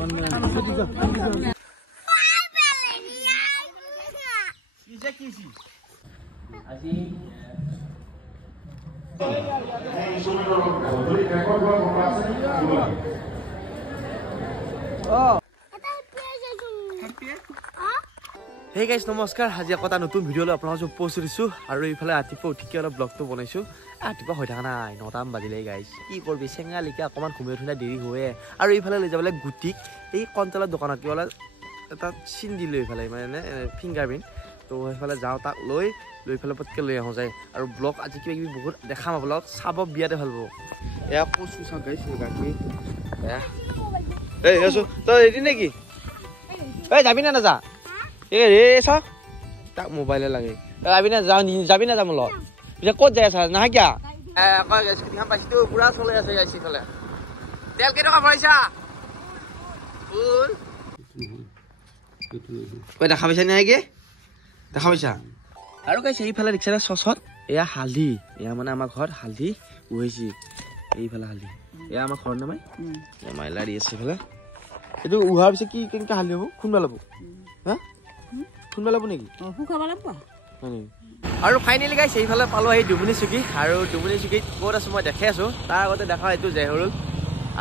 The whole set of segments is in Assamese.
Hey guys, নমস্কাৰ আজি এটা নতুন ভিডিঅ লৈ আপোনালোকক পোষ্ট কৰিছো আৰু ইফালে ৰাতিপুৱা উঠিকে অলপ ব্লগটো বনাইছো ৰাতিপুৱা হৈ থকা নাই 9টা বাজিলে গাইছ কি কৰবি চেঙালিকা অকমান ঘুমিয়ে উঠিনা দেৰি হয় আৰু ইফালে লৈ যাবলে গুটিক এই কণ্টলৰ দোকানত কিবা এটা চিন দিলে ইফালে মানে ফিংগাৰপ্ৰিন্ট তো ইফালে যাও তাক লৈ ইফালে পটকে লৈ আহো যায় আৰু ব্লগ আজি কিবা কিবি বহুত দেখাম ব্লগ চাব বিয়াতে ভাল পাব এয়া পোষ্ট চাও গাইছ গাকি এই আছো তই ৰেডি নেকি এই যাবি না যা এই রে সা তা মোবাইলে লাগে যাবি না যাম লগত পিছে ক'ত যাই আছা না কিয়া কয় স্কুটিখন পাইছি তো পুৰা চলে আছে গাইছি ফেলে তেল কেই টকা ভৰাইছা ফুল কই দেখা পাইছা নাই কি দেখা পাইছা আৰু গাইছে এইফালে ৰিক্সাটা চচত এয়া হালধি এয়া মানে আমাৰ ঘৰত হালধি উহেছি এইফালে হালধি এয়া আমাৰ ঘৰ নামাই মাইলা দি আছে ফেলে এইটো উহাৰ পিছে কি কেনকা হালধি হ'ব কোনবা ল'ব হা কোনবা ল'ব নেকি খুখাবা লাগব আৰু ফাইনেলি গাইছ এইফালে পালো এই ডুবুনি চুকি আৰু ডুবুনি চুকিত ক'ত আছো মই দেখি আছো তাৰ আগতে দেখা এইটো জেহৰুল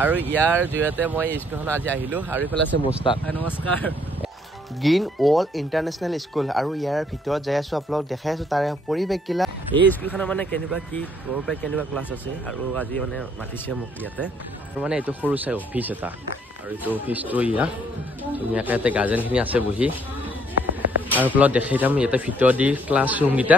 আৰু ইয়াৰ জৰিয়তে মই স্কুলখন আজি আহিলো আৰু ইফালে আছে মুস্তাক নমস্কাৰ গ্ৰীণ ৱল ইণ্টাৰনেশ্যনেল স্কুল আৰু ইয়াৰ ভিতৰত যাই আছো আপোনালোক দেখাই আছো তাৰে পৰিৱেশ কিলা এই স্কুলখনৰ মানে কেনেকুৱা কি ক'ৰ পৰা কেনেকুৱা ক্লাছ আছে আৰু আজি মানে মাতিছে মোক ইয়াতে আৰু মানে এইটো সৰু চাই অফিচ এটা আৰু এইটো অফিচটো ইয়া ধুনীয়াকৈ ইয়াতে গাৰ্জেনখিনি আছে বহি আৰু প্লট দেখাই যাম ইয়াতে ভিতৰত দি ক্লাছ ৰুমকেইটা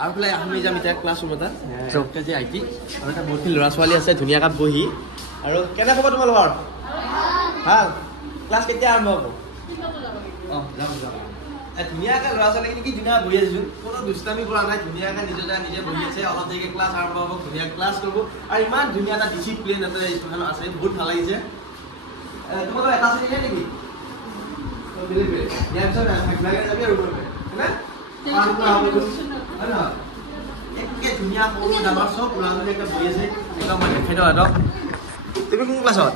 আৰু ফালে আমি যাম এতিয়া ক্লাছ ৰুম এটা যে আই টি আৰু এটা বহুতখিনি ল'ৰা ছোৱালী আছে ধুনীয়াকৈ বহি আৰু কেনে খবৰ তোমালোকৰ ভাল ক্লাছ কেতিয়া আৰম্ভ হ'ব যাম ধুনীয়াকৈ ল'ৰা ছোৱালী কি ধুনীয়া বহি আছো কোনো দুষ্টামি কৰা নাই ধুনীয়াকৈ নিজে বহি আছে অলপ দেৰিকৈ ক্লাছ আৰম্ভ হ'ব ধুনীয়া ক্লাছ কৰিব আৰু ইমান ধুনীয়া এটা ডিচিপ্লিন এটা স্কুলখন আছে বহুত ভাল লাগিছে তোমালোকৰ এটা শ্ৰেণী নেকি ইয়াৰ পিছত যাবি আৰু ধুনীয়া সৰু ডাঙৰ চব ল'ৰা ছোৱালী একটা বহি আছে একদম মানে দেখাই দিওঁ আৰু তুমি কোন ক্লাছত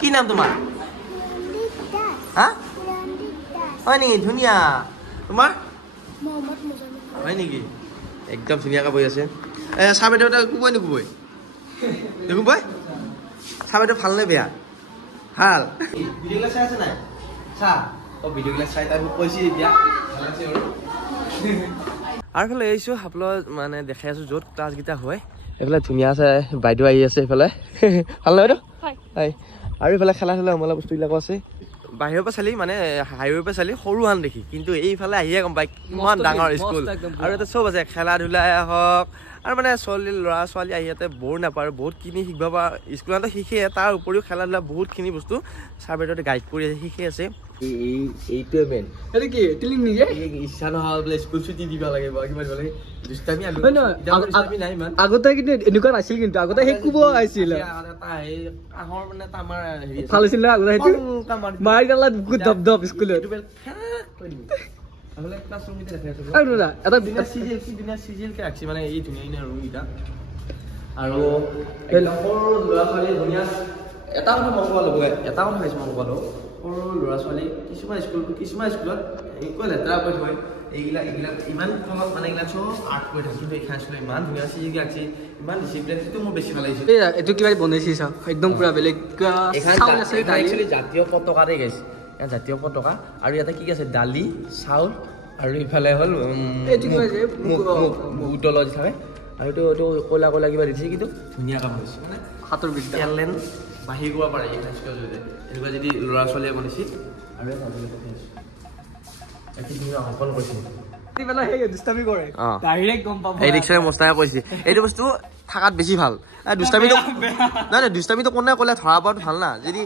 কি নাম তোমাৰ হা হয় নেকি ধুনীয়া তোমাৰ হয় নেকি একদম ধুনীয়াকৈ বহি আছে চাহ বাইদেউটা কোবাই নোকোবাই নোকোবাই চাহ বাইদেউ ভালনে বেয়া ভাল ভিডিঅ' ক্লাছ চাই আছে নাই চা ভিডিঅ' ক্লাছ চাই তাই মোক কৈছে এতিয়া ভাল আছে আৰু এইফালে আহিছোঁ আপোনালোক মানে দেখাই আছোঁ য'ত ক্লাছকেইটা হয় এইফালে ধুনীয়া আছে বাইদেউ আহি আছে এইফালে ভাল নহয় বাইদেউ হয় আৰু এইফালে খেলা ধূলা সমলা বস্তুবিলাকো আছে বাহিৰৰ পৰা চালি মানে হাইৱেৰ পৰা চালি সৰু হান দেখি কিন্তু এইফালে আহিয়ে গম পায় কিমান ডাঙৰ স্কুল আৰু ইয়াতে চব আছে খেলা ধূলাই হওক আৰু মানে ল'ৰা ছোৱালী আহি ইয়াতে বৰ নাপায় বহুতখিনি শিকিব পৰা স্কুলতে শিকে তাৰ উপৰিও খেলা ধূলা বহুতখিনি বস্তু ছাৰ বাইদেউহঁতে গাইড কৰি আছে শিকি আছে এইটোৱে মেইন কি টিলিং নিজে ইচ্ছা নহয় বোলে স্কুল ছুটি দিব লাগে বা কিবা লাগে দুষ্টামি নাই ইমান আগতে কিন্তু এনেকুৱা নাছিল কিন্তু আগতে সেই কুব আহিছিল কাঁহৰ মানে আমাৰ ভাল আছিল আগতে সেইটো মাৰ গালাত বহুত ধপ ধপ স্কুলত মানে এই ধুনীয়া ৰুমকেইটা আৰু সৰু ল'ৰা ছোৱালী ধুনীয়া এটা কথা মন পালো এটা কথা পাইছোঁ মন পালো সৰু ল'ৰা ছোৱালী কিছুমান স্কুলত একো লেতেৰা কৰি থয় এইবিলাক ইমান তলত মানে এইবিলাক চব আৰ্ট কৰি থাকে কিন্তু এইখন স্কুলত ইমান ধুনীয়া চিজিকে আঁকিছে ইমান ডিচিপ্লিন সেইটো মোৰ বেছি ভাল লাগিছে এইটো কিবা বনাইছে চাওক একদম পুৰা বেলেগ একচুৱেলি জাতীয় পতাকাতে গাইছে জাতীয় পতাকা আৰু ইয়াতে কি আছে দালি চাউল আৰু ইফালে হ'ল বুটলৰ থাকে আৰু এইটো ক'লা কিবা দিছে কিন্তু ধুনীয়া কাম হৈছে মানে হাতৰ বিদ্যা টেলেণ্ট বাঢ়ি কৰিব পাৰে এই স্কুলৰ জৰিয়তে এনেকুৱা যদি ল'ৰা ছোৱালীয়ে বনাইছে আৰু অংকন কৰিছে এইটো বস্তু থাকাত বেছি ভাল দুষ্টামিটো নাই নাই দুষ্টামিটো কোনে ক'লে ধৰা পোৱাটো ভাল না যদি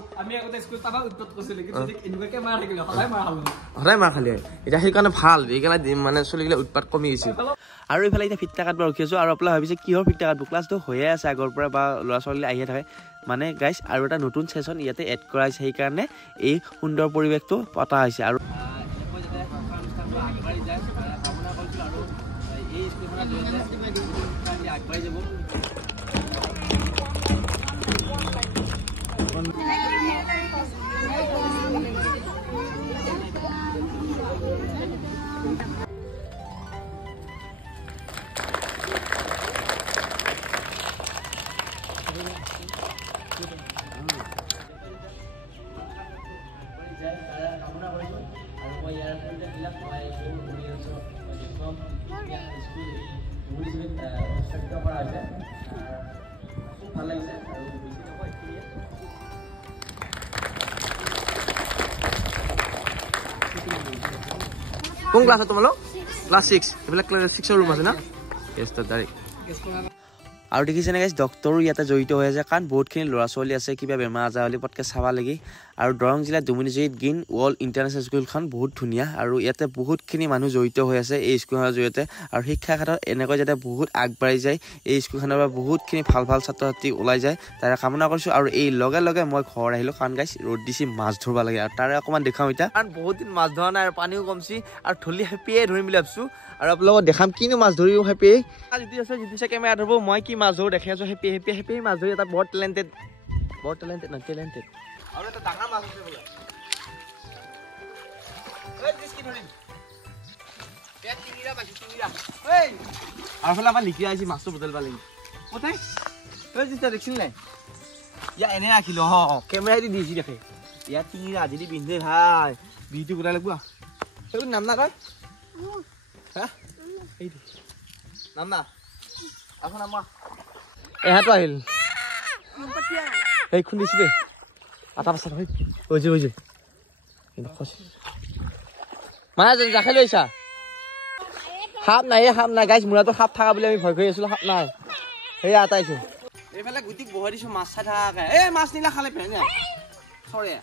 সদায় মাৰ খালি এতিয়া সেইকাৰণে ভাল এইকাৰণে মানে চলিগিলা উৎপাত কমি গৈছে আৰু এইফালে এতিয়া ফিটা কাটব ৰখি আছো আৰু আপোনালোকে ভাবিছে কিহৰ ফিটা কাটব ক্লাছটো হৈয়ে আছে আগৰ পৰা বা ল'ৰা ছোৱালী আহিয়ে থাকে মানে গাইজ আৰু এটা নতুন সেশন ইয়াতে এড কৰা হৈছে সেইকাৰণে এই সুন্দৰ পৰিৱেশটো পতা হৈছে আৰু কোন ক্লাছ তোমালোক ক্লাছ 6 এইবিলাক ক্লাছ 6 ৰুম আছে না yes তো ডাইৰেক্ট আৰু দেখিছেনে গাইজ ডক্টৰো ইয়াতে জড়িত হৈ আছে কাৰণ বহুতখিনি ল'ৰা ছোৱালী আছে কিবা বেমাৰ আজাৰ হ'লে পটকৈ চাব লাগি আৰু দৰং জিলাত দুমুনিজুৰিত গ্ৰীণ ৱৰ্ল্ড ইণ্টাৰনেশ্যনেল স্কুলখন বহুত ধুনীয়া আৰু ইয়াতে বহুতখিনি মানুহ জড়িত হৈ আছে এই স্কুলখনৰ জৰিয়তে আৰু শিক্ষা ক্ষেত্ৰত এনেকৈ যাতে বহুত আগবাঢ়ি যায় এই স্কুলখনৰ পৰা বহুতখিনি ভাল ভাল ছাত্ৰ ছাত্ৰী ওলাই যায় তাৰে কামনা কৰিছোঁ আৰু এই লগে লগে মই ঘৰ আহিলোঁ কাৰণ গাইজ ৰ'দ দিছি মাছ ধৰিব লাগে আৰু তাৰে অকণমান দেখাম এতিয়া কাৰণ বহুত দিন মাছ ধৰা নাই আৰু পানীও কমছি আৰু থলি হেপিয়ে ধৰিম বুলি ভাবিছোঁ আৰু আপোনালোকক দেখাম কিনো মাছ ধৰিও হেপিয়ে যদি আছে জিতিছে কেমেৰা ধৰিব মই কি মাছ ধৰোঁ দেখি আছোঁ হেপি হেপি হেপি মাছ ধৰি এটা বহুত টেলেণ্টেড ন টেলেণ্টেড আৰু এটা ডাঙৰ মাছ আছে বোলে আৰু ফালে আমাৰ লিখি আহিছে মাছটো বুটলিব লাগিব কোথায় দেখিছিল নাই ইয়াত এনে ৰাখিলোঁ কেমেৰা দি দিছি দেখে ইয়াত টিঙিৰা আজি দি পিন্ধে ভাই বিটো গোটাই লাগব সেইবোৰ নাম না তই হা নাম না এখন আমাৰ এহাতো আহিল এই খুন্দিছি দে আটা পাছা হৈছে মায়ে জাখাই লৈছা সাপ নাই গাইছ মূৰাটো সাপ থকা বুলি আমি ভয় কৰি আছিলোঁ সাপ নাই সেয়া আটাইছোঁ এইফালে গুটিক বহাই দিছোঁ মাছ চাই থাকাকে এই মাছ নিলা খালে ফেনে চৰে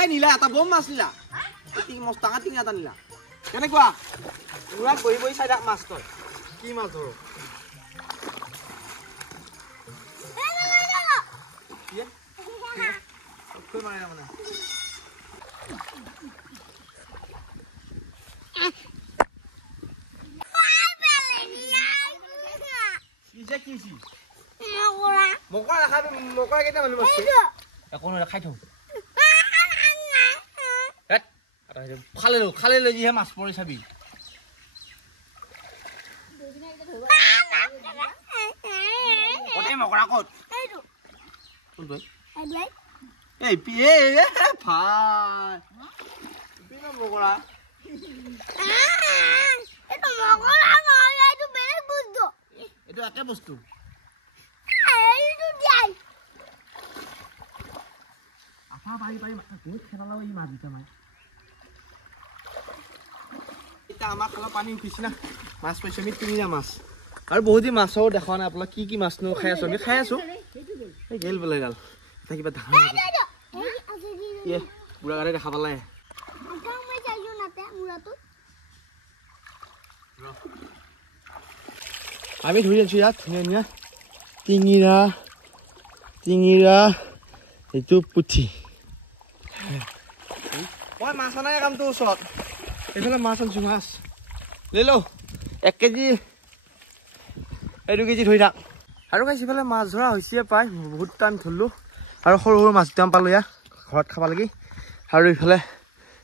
এই নিলা এটা বম মাছ নিলা ডাঙৰ টিঙি এটা নিলা কেনেকুৱা মূৰাত বহি বহি চাই থাক মাছ তই কি মাছ ধৰ মকৰা খাবি মকৰা কেইটা মানুহ আছে একো নহয় খাই থওঁ খালে লৈ যিহে মাছ পৰি চাবি মকৰা ক'ত এই মকৰা এইটো একে বস্তু আমাৰ খালৰ পানী উঠিছে না মাছ পাইছোঁ আমি তিনিটা মাছ আৰু বহুত দিন মাছৰো দেখা নাই আপোনাক কি মাছনো খাই আছোঁ আমি খাই আছোঁ এই গেল বোলে গাল এটা কিবা ধান বুঢ়া গাড়ী দেখা পালে আমি ধৰি আছোঁ ইয়াত ধুনীয়া ধুনীয়া টিঙিৰা এইটো পুঠি মই মাছ অনাই কামটো ওচৰত এইফালে মাছ আনিছোঁ মাছ লৈ লওঁ 1 কেজি 2 কেজি ধৰি থাক আৰু গাইছ ইফালে মাছ ধৰা হৈছে প্ৰায় বহুত টাইম ধৰিলোঁ আৰু সৰু সৰু মাছ দাম পালোঁ ইয়াত ঘৰত খাব লাগি আৰু ইফালে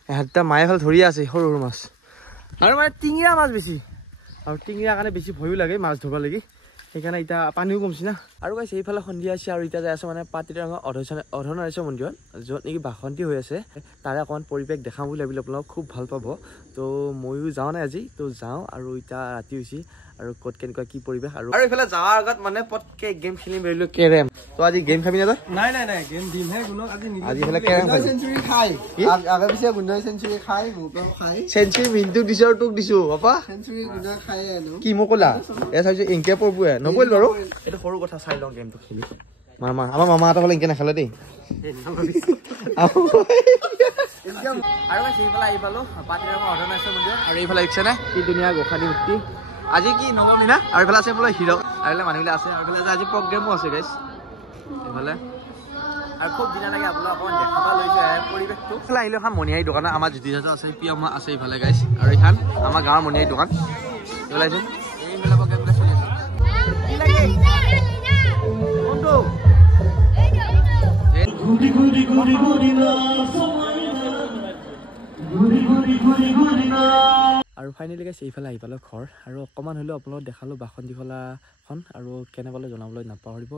এহাতটা মায়ে ফালে ধৰি আছে সৰু সৰু মাছ আৰু মানে টিঙিৰা মাছ বেছি আৰু টিঙিৰা কাৰণে বেছি ভয়ো লাগে মাছ ধৰিব লাগি সেইকাৰণে এতিয়া পানীও কমছি না আৰু গাইছ এইফালে সন্ধিয়া আছে আৰু এতিয়া যাই আছে মানে পাতিৰাঙৰ অৰ্ধনাৰীশ্বৰ মন্দিৰত য'ত নেকি বাসন্তী হৈ আছে তাৰে অকণমান পৰিৱেশ দেখাম বুলি ভাবিলে আপোনালোক খুব ভাল পাব তো ময়ো যাওঁ নাই আজি তো যাওঁ আৰু এতিয়া ৰাতি হৈছে আৰু ক'ত কেনেকুৱা কি পৰিৱেশ আৰু এইফালে যাৱাৰ আগত মানে পটকে গেম খেলিম ভাবিলোঁ কেৰেম তো আজি গেম খাবি না তই নাই গেম দিমহে গুণক আজি এইফালে কেৰেম চেঞ্চুৰী খাই আগে পিছে গুণই চেঞ্চুৰী খাই মোকও খাই চেঞ্চুৰী মিনটোক দিছোঁ আৰু তোক দিছোঁ পাপা চেঞ্চুৰী গুণই খাই কি মোক ক'লা এয়া চাইছোঁ ইংকে পৰবুৱে নপৰিল বাৰু এইটো সৰু কথা চাই লওঁ গেমটো খেলি আমাৰ মামাহঁতৰ ফালে ইংকে নাখালে দেই আৰু সেইফালে আহি পালোঁ পাতিৰাঙৰ অৰ্ধনাৰীশ্বৰ মন্দিৰত আৰু এইফালে দেখিছেনে কি ধুনীয়া গোসানী মূৰ্তি আজি কি নৱমী না আৰু এইফালে আছে বোলে হিৰক আৰু মানুহবিলাক আছে আৰু এইফালে আজি প্ৰগ্ৰেমো আছে গাইছ এইফালে আৰু খুব দিনা লাগে আপোনাক অকণ দেখাব লৈছে পৰিৱেশটো আহিলে এখন মণিহাৰী দোকান আমাৰ জ্যোতি চাচা আছে পিয়ামা আছে এইফালে গাইছ আৰু এইখন আমাৰ গাঁৱৰ মণিহাৰী দোকান ওলাইছে এইবিলাক গেমবিলাক চলি আছে আৰু ফাইনেলি গাইছ এইফালে আহি পালোঁ ঘৰ আৰু অকণমান হ'লেও আপোনালোকক দেখালোঁ বাসন্তীখোলাখন আৰু কেনে পালে জনাবলৈ নাপাহৰিব।